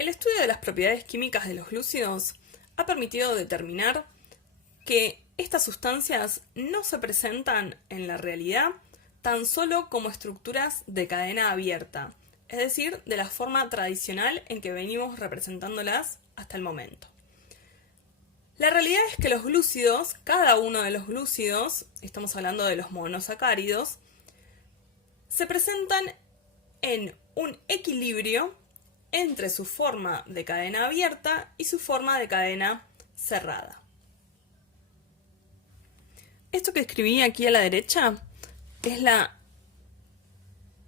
El estudio de las propiedades químicas de los glúcidos ha permitido determinar que estas sustancias no se presentan en la realidad tan solo como estructuras de cadena abierta, es decir, de la forma tradicional en que venimos representándolas hasta el momento. La realidad es que los glúcidos, cada uno de los glúcidos, estamos hablando de los monosacáridos, se presentan en un equilibrio entre su forma de cadena abierta y su forma de cadena cerrada. Esto que escribí aquí a la derecha es la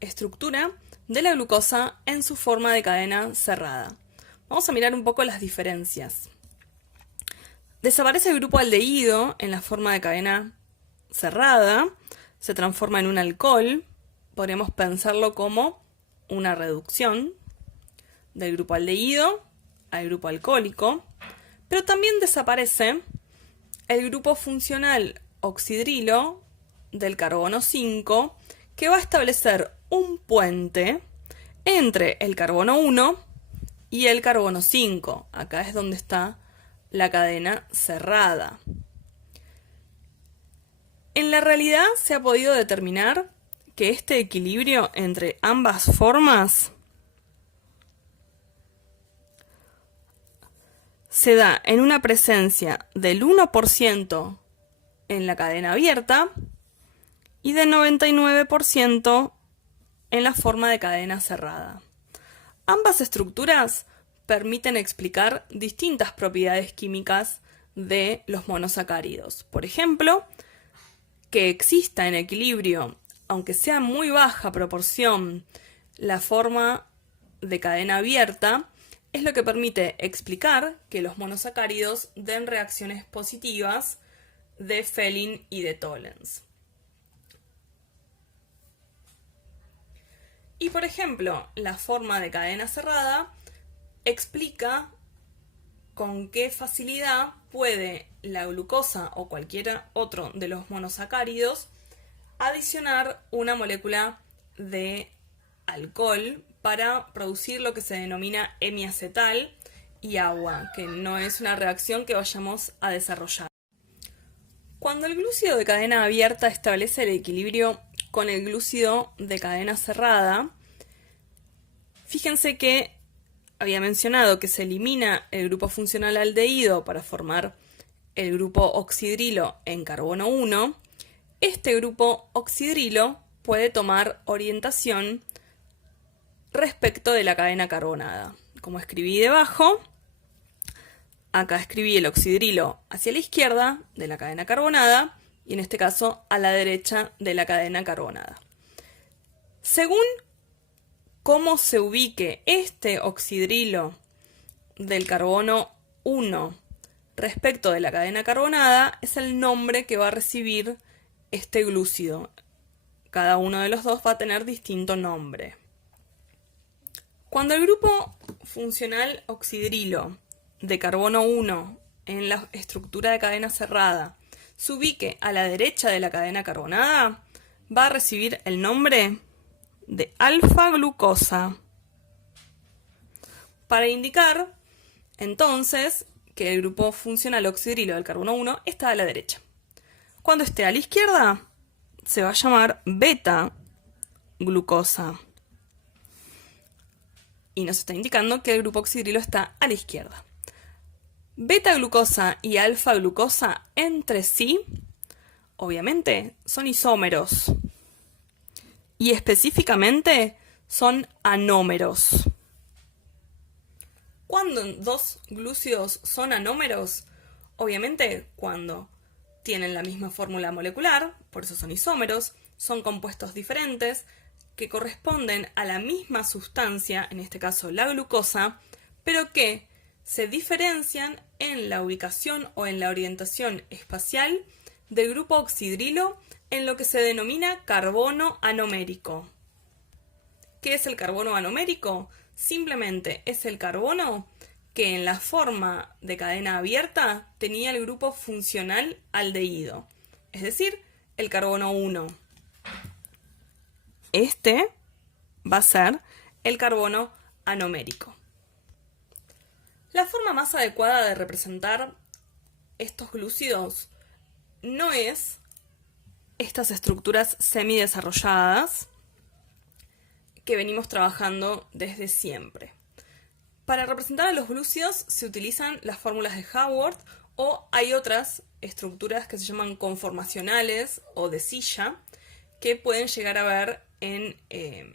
estructura de la glucosa en su forma de cadena cerrada. Vamos a mirar un poco las diferencias. Desaparece el grupo aldehído en la forma de cadena cerrada, se transforma en un alcohol, podríamos pensarlo como una reducción del grupo aldehído al grupo alcohólico, pero también desaparece el grupo funcional oxidrilo del carbono 5, que va a establecer un puente entre el carbono 1 y el carbono 5. Acá es donde está la cadena cerrada. En la realidad se ha podido determinar que este equilibrio entre ambas formas se da en una presencia del 1% en la cadena abierta y del 99% en la forma de cadena cerrada. Ambas estructuras permiten explicar distintas propiedades químicas de los monosacáridos. Por ejemplo, que exista en equilibrio, aunque sea muy baja proporción, la forma de cadena abierta, es lo que permite explicar que los monosacáridos den reacciones positivas de Fehling y de Tollens. Y por ejemplo, la forma de cadena cerrada explica con qué facilidad puede la glucosa o cualquier otro de los monosacáridos adicionar una molécula de alcohol para producir lo que se denomina hemiacetal y agua, que no es una reacción que vayamos a desarrollar. Cuando el glúcido de cadena abierta establece el equilibrio con el glúcido de cadena cerrada, fíjense que había mencionado que se elimina el grupo funcional aldehído para formar el grupo oxidrilo en carbono 1. Este grupo oxidrilo puede tomar orientación respecto de la cadena carbonada. Como escribí debajo, acá escribí el oxidrilo hacia la izquierda de la cadena carbonada y en este caso a la derecha de la cadena carbonada. Según cómo se ubique este oxidrilo del carbono 1 respecto de la cadena carbonada, es el nombre que va a recibir este glúcido. Cada uno de los dos va a tener distinto nombre. Cuando el grupo funcional oxidrilo de carbono 1 en la estructura de cadena cerrada se ubique a la derecha de la cadena carbonada, va a recibir el nombre de alfa-glucosa, para indicar entonces que el grupo funcional oxidrilo del carbono 1 está a la derecha. Cuando esté a la izquierda, se va a llamar beta-glucosa. Y nos está indicando que el grupo oxidrilo está a la izquierda. Beta-glucosa y alfa-glucosa entre sí, obviamente, son isómeros. Y específicamente son anómeros. ¿Cuándo dos glúcidos son anómeros? Obviamente cuando tienen la misma fórmula molecular, por eso son isómeros, son compuestos diferentes que corresponden a la misma sustancia, en este caso la glucosa, pero que se diferencian en la ubicación o en la orientación espacial del grupo oxidrilo en lo que se denomina carbono anomérico. ¿Qué es el carbono anomérico? Simplemente es el carbono que en la forma de cadena abierta tenía el grupo funcional aldehído, es decir, el carbono 1. Este va a ser el carbono anomérico. La forma más adecuada de representar estos glúcidos no es estas estructuras semidesarrolladas que venimos trabajando desde siempre. Para representar a los glúcidos se utilizan las fórmulas de Haworth o hay otras estructuras que se llaman conformacionales o de silla que pueden llegar a ver en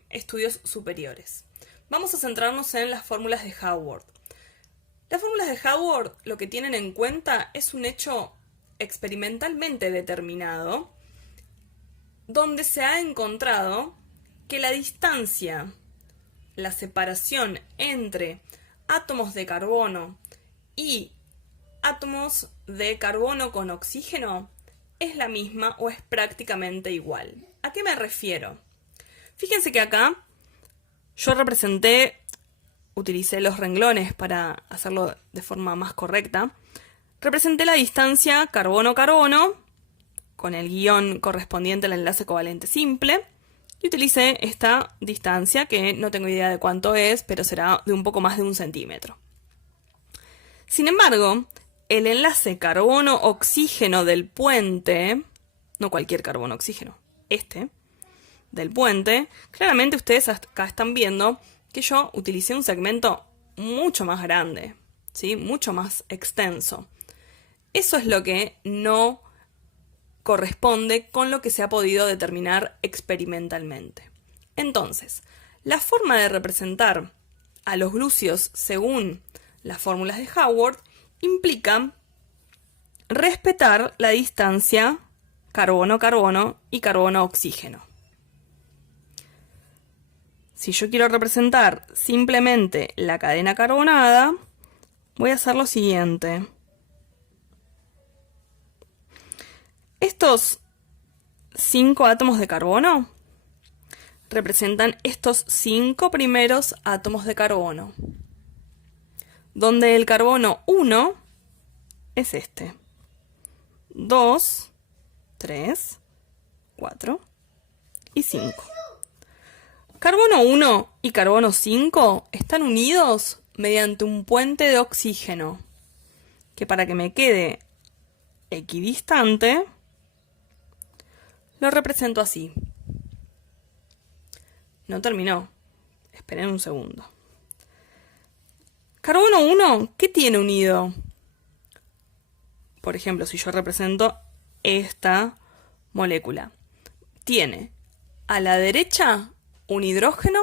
estudios superiores. Vamos a centrarnos en las fórmulas de Haworth. Las fórmulas de Haworth lo que tienen en cuenta es un hecho experimentalmente determinado donde se ha encontrado que la distancia, la separación entre átomos de carbono y átomos de carbono con oxígeno es la misma o es prácticamente igual. ¿A qué me refiero? Fíjense que acá yo utilicé los renglones para hacerlo de forma más correcta, representé la distancia carbono-carbono con el guión correspondiente al enlace covalente simple y utilicé esta distancia que no tengo idea de cuánto es, pero será de un poco más de 1 centímetro. Sin embargo, el enlace carbono-oxígeno del puente, no cualquier carbono-oxígeno, del puente, claramente ustedes acá están viendo que yo utilicé un segmento mucho más grande, ¿sí? Mucho más extenso. Eso es lo que no corresponde con lo que se ha podido determinar experimentalmente. Entonces, la forma de representar a los glúcidos según las fórmulas de Haworth implica respetar la distancia carbono-carbono y carbono-oxígeno. Si yo quiero representar simplemente la cadena carbonada, voy a hacer lo siguiente. Estos 5 átomos de carbono representan estos 5 primeros átomos de carbono, donde el carbono 1 es 2, 3, 4 y 5. Carbono 1 y carbono 5 están unidos mediante un puente de oxígeno, que para que me quede equidistante, lo represento así. No terminó. Esperen un segundo. Carbono 1, ¿qué tiene unido? Por ejemplo, si yo represento esta molécula, tiene a la derecha un hidrógeno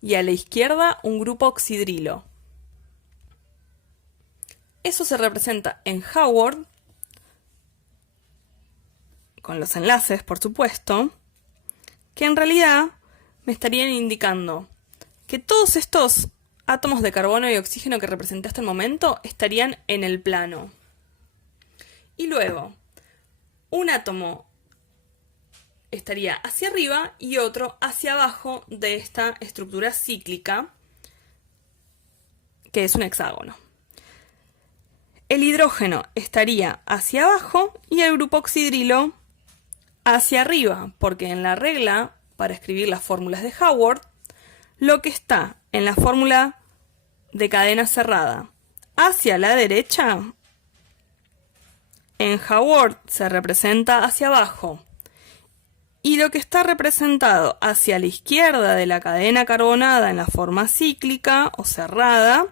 y a la izquierda un grupo oxidrilo. Eso se representa en Haworth con los enlaces, por supuesto, que en realidad me estarían indicando que todos estos átomos de carbono y oxígeno que representé hasta el momento estarían en el plano. Y luego, un átomo estaría hacia arriba y otro hacia abajo de esta estructura cíclica, que es un hexágono. El hidrógeno estaría hacia abajo y el grupo oxidrilo hacia arriba, porque en la regla, para escribir las fórmulas de Haworth, lo que está en la fórmula de cadena cerrada hacia la derecha, en Haworth se representa hacia abajo, y lo que está representado hacia la izquierda de la cadena carbonada en la forma cíclica o cerrada,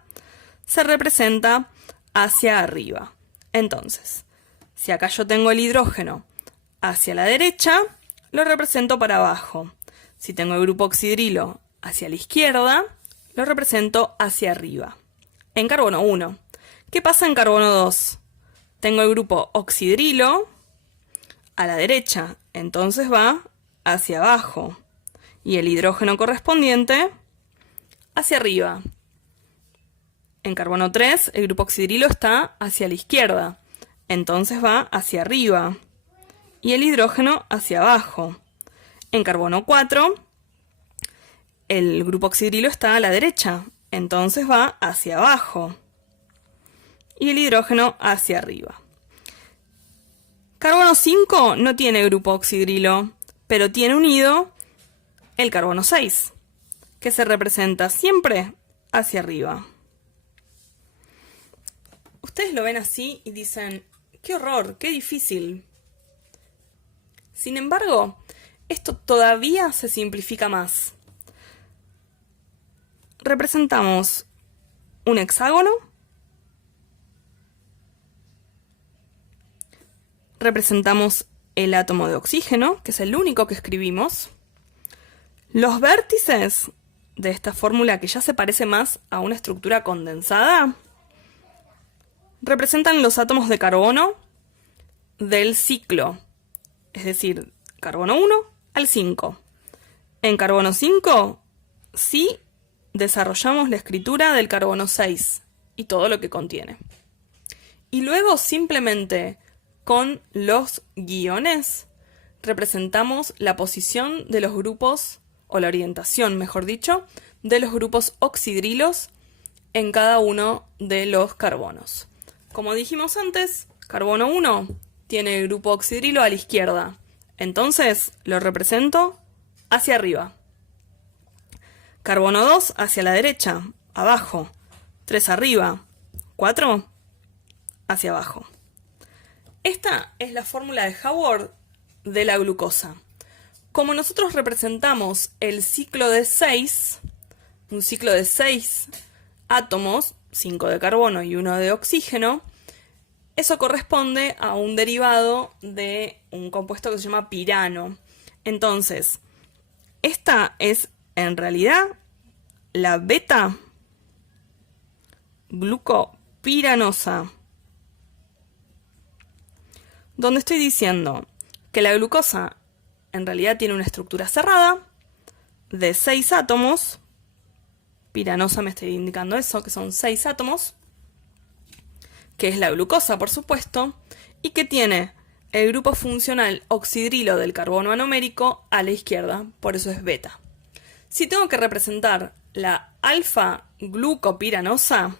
se representa hacia arriba. Entonces, si acá yo tengo el hidrógeno hacia la derecha, lo represento para abajo. Si tengo el grupo oxidrilo hacia la izquierda, lo represento hacia arriba. En carbono 1. ¿Qué pasa en carbono 2? Tengo el grupo oxidrilo a la derecha, entonces va hacia abajo. Y el hidrógeno correspondiente hacia arriba. En carbono 3, el grupo oxidrilo está hacia la izquierda, entonces va hacia arriba. Y el hidrógeno hacia abajo. En carbono 4, el grupo oxidrilo está a la derecha, entonces va hacia abajo. Y el hidrógeno hacia arriba. Carbono 5 no tiene grupo oxidrilo, pero tiene unido el carbono 6, que se representa siempre hacia arriba. Ustedes lo ven así y dicen, ¡qué horror! ¡Qué difícil! Sin embargo, esto todavía se simplifica más. Representamos un hexágono, representamos el átomo de oxígeno, que es el único que escribimos. Los vértices de esta fórmula, que ya se parece más a una estructura condensada, representan los átomos de carbono del ciclo, es decir, carbono 1 al 5. En carbono 5 sí desarrollamos la escritura del carbono 6 y todo lo que contiene. Y luego simplemente con los guiones representamos la posición de los grupos, o la orientación, mejor dicho, de los grupos oxidrilos en cada uno de los carbonos. Como dijimos antes, carbono 1 tiene el grupo oxidrilo a la izquierda, entonces lo represento hacia arriba. Carbono 2 hacia la derecha, abajo. 3 arriba, 4 hacia abajo. Esta es la fórmula de Haworth de la glucosa. Como nosotros representamos el ciclo de 6, un ciclo de 6 átomos, 5 de carbono y 1 de oxígeno, eso corresponde a un derivado de un compuesto que se llama pirano. Entonces, esta es en realidad la beta glucopiranosa, donde estoy diciendo que la glucosa en realidad tiene una estructura cerrada de 6 átomos, piranosa me está indicando eso, que son 6 átomos, que es la glucosa, por supuesto, y que tiene el grupo funcional oxidrilo del carbono anomérico a la izquierda, por eso es beta. Si tengo que representar la alfa-glucopiranosa,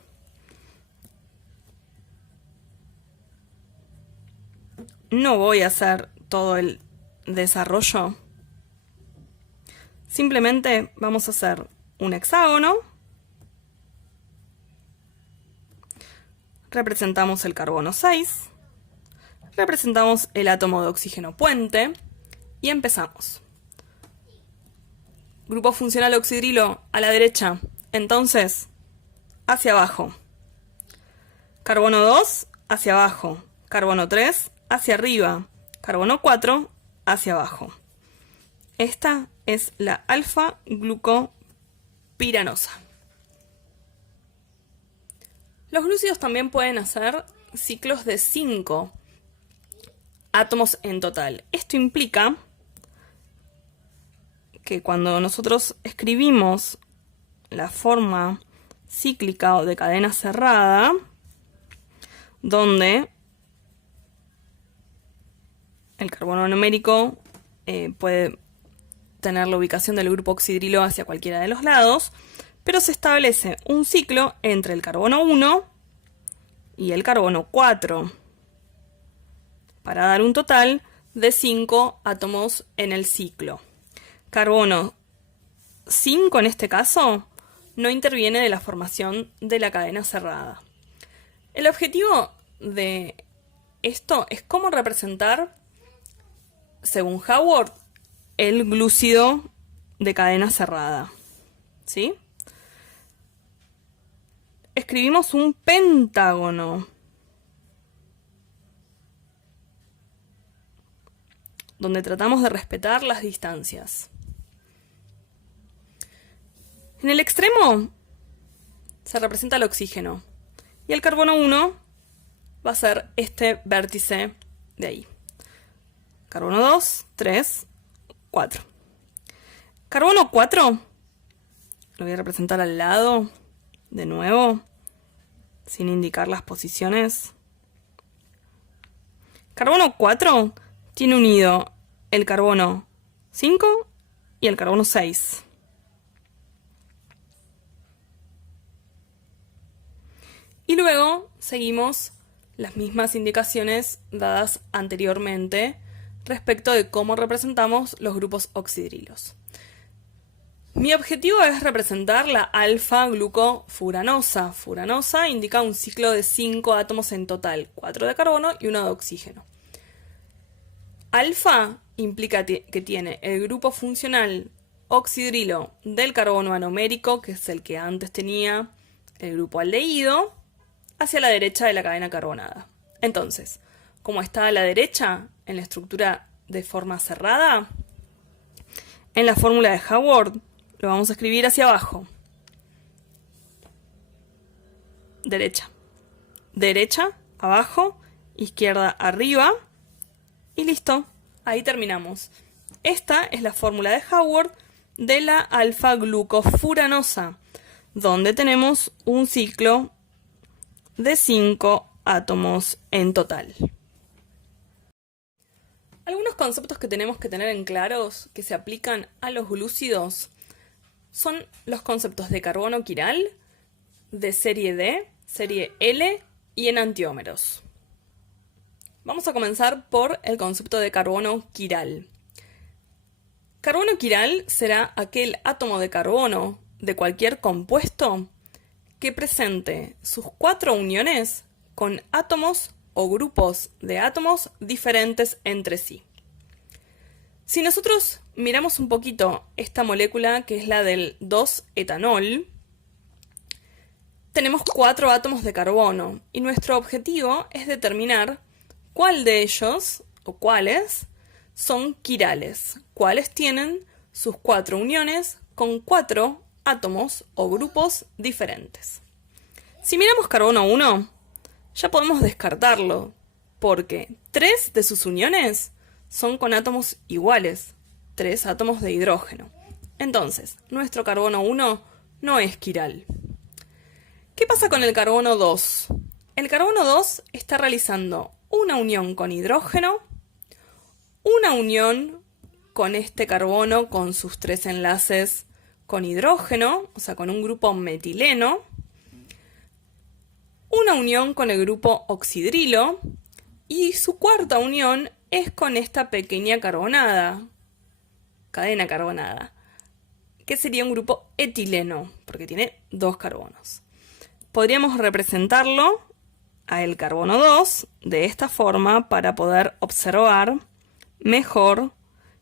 no voy a hacer todo el desarrollo. Simplemente vamos a hacer un hexágono. Representamos el carbono 6. Representamos el átomo de oxígeno puente. Y empezamos. Grupo funcional oxidrilo a la derecha. Entonces, hacia abajo. Carbono 2 hacia abajo. Carbono 3 hacia arriba. Carbono 4 hacia abajo. Esta es la alfa-glucopiranosa. Los glúcidos también pueden hacer ciclos de 5 átomos en total. Esto implica que cuando nosotros escribimos la forma cíclica o de cadena cerrada, donde el carbono anomérico puede tener la ubicación del grupo oxidrilo hacia cualquiera de los lados, pero se establece un ciclo entre el carbono 1 y el carbono 4 para dar un total de 5 átomos en el ciclo. Carbono 5 en este caso no interviene de la formación de la cadena cerrada. El objetivo de esto es cómo representar, según Haworth, el glúcido de cadena cerrada. ¿Sí? Escribimos un pentágono, donde tratamos de respetar las distancias. En el extremo se representa el oxígeno y el carbono 1 va a ser este vértice de ahí. Carbono 2, 3, 4. Carbono 4 lo voy a representar al lado, de nuevo, sin indicar las posiciones. Carbono 4 tiene unido el carbono 5 y el carbono 6. Y luego seguimos las mismas indicaciones dadas anteriormente respecto de cómo representamos los grupos oxidrilos. Mi objetivo es representar la alfa-glucofuranosa. Furanosa indica un ciclo de 5 átomos en total, 4 de carbono y 1 de oxígeno. Alfa implica que tiene el grupo funcional oxidrilo del carbono anomérico, que es el que antes tenía el grupo aldehído, hacia la derecha de la cadena carbonada. Entonces, como está a la derecha en la estructura de forma cerrada, en la fórmula de Haworth lo vamos a escribir hacia abajo. Derecha. Derecha, abajo, izquierda, arriba. Y listo. Ahí terminamos. Esta es la fórmula de Haworth de la alfa-glucofuranosa, donde tenemos un ciclo de 5 átomos en total. Algunos conceptos que tenemos que tener en claros que se aplican a los glúcidos son los conceptos de carbono quiral, de serie D, serie L y enantiómeros. Vamos a comenzar por el concepto de carbono quiral. Carbono quiral será aquel átomo de carbono de cualquier compuesto que presente sus 4 uniones con átomos o grupos de átomos diferentes entre sí. Si nosotros miramos un poquito esta molécula, que es la del 2-etanol, tenemos 4 átomos de carbono y nuestro objetivo es determinar cuál de ellos o cuáles son quirales, cuáles tienen sus 4 uniones con 4 átomos o grupos diferentes. Si miramos carbono 1, ya podemos descartarlo, porque 3 de sus uniones son con átomos iguales, 3 átomos de hidrógeno. Entonces, nuestro carbono 1 no es quiral. ¿Qué pasa con el carbono 2? El carbono 2 está realizando una unión con hidrógeno, una unión con este carbono con sus 3 enlaces con hidrógeno, o sea, con un grupo metileno, una unión con el grupo oxidrilo y su cuarta unión es con esta pequeña carbonada, cadena carbonada, que sería un grupo etileno, porque tiene 2 carbonos. Podríamos representarlo a el carbono 2 de esta forma para poder observar mejor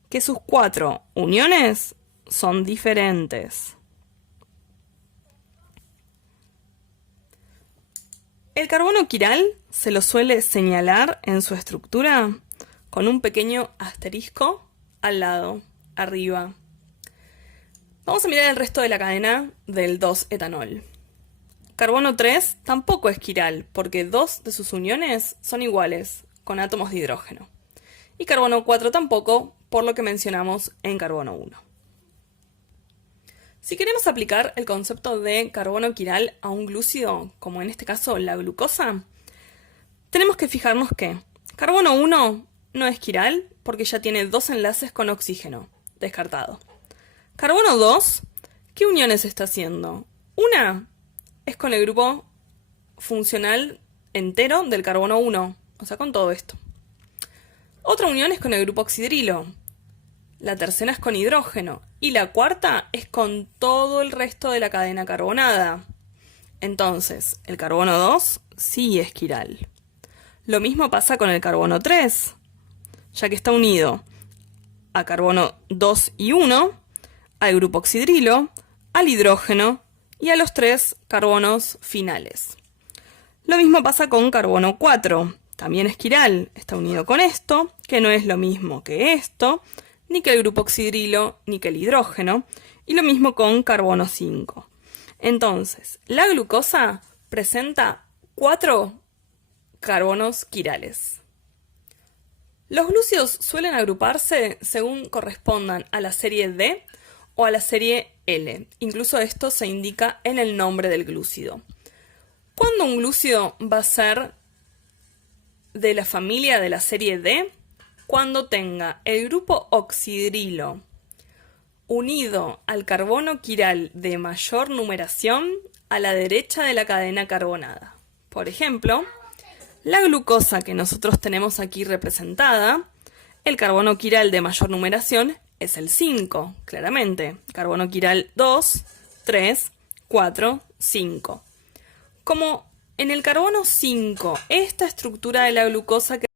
que sus 4 uniones son diferentes. El carbono quiral se lo suele señalar en su estructura con un pequeño asterisco al lado, arriba. Vamos a mirar el resto de la cadena del 2-etanol. Carbono 3 tampoco es quiral, porque 2 de sus uniones son iguales, con átomos de hidrógeno. Y carbono 4 tampoco, por lo que mencionamos en carbono 1. Si queremos aplicar el concepto de carbono quiral a un glúcido, como en este caso la glucosa, tenemos que fijarnos que carbono 1 no es quiral porque ya tiene 2 enlaces con oxígeno, descartado. Carbono 2, ¿qué uniones está haciendo? Una es con el grupo funcional entero del carbono 1, o sea, con todo esto. Otra unión es con el grupo oxidrilo. La tercera es con hidrógeno. Y la cuarta es con todo el resto de la cadena carbonada. Entonces, el carbono 2 sí es quiral. Lo mismo pasa con el carbono 3, ya que está unido a carbono 2 y 1, al grupo oxidrilo, al hidrógeno y a los 3 carbonos finales. Lo mismo pasa con carbono 4. También es quiral, está unido con esto, que no es lo mismo que esto, ni que el grupo oxidrilo, ni que el hidrógeno, y lo mismo con carbono 5. Entonces, la glucosa presenta 4 carbonos quirales. Los glúcidos suelen agruparse según correspondan a la serie D o a la serie L. Incluso esto se indica en el nombre del glúcido. ¿Cuándo un glúcido va a ser de la familia de la serie D? Cuando tenga el grupo oxidrilo unido al carbono quiral de mayor numeración a la derecha de la cadena carbonada. Por ejemplo, la glucosa que nosotros tenemos aquí representada, el carbono quiral de mayor numeración es el 5, claramente. Carbono quiral 2, 3, 4, 5. Como en el carbono 5, esta estructura de la glucosa que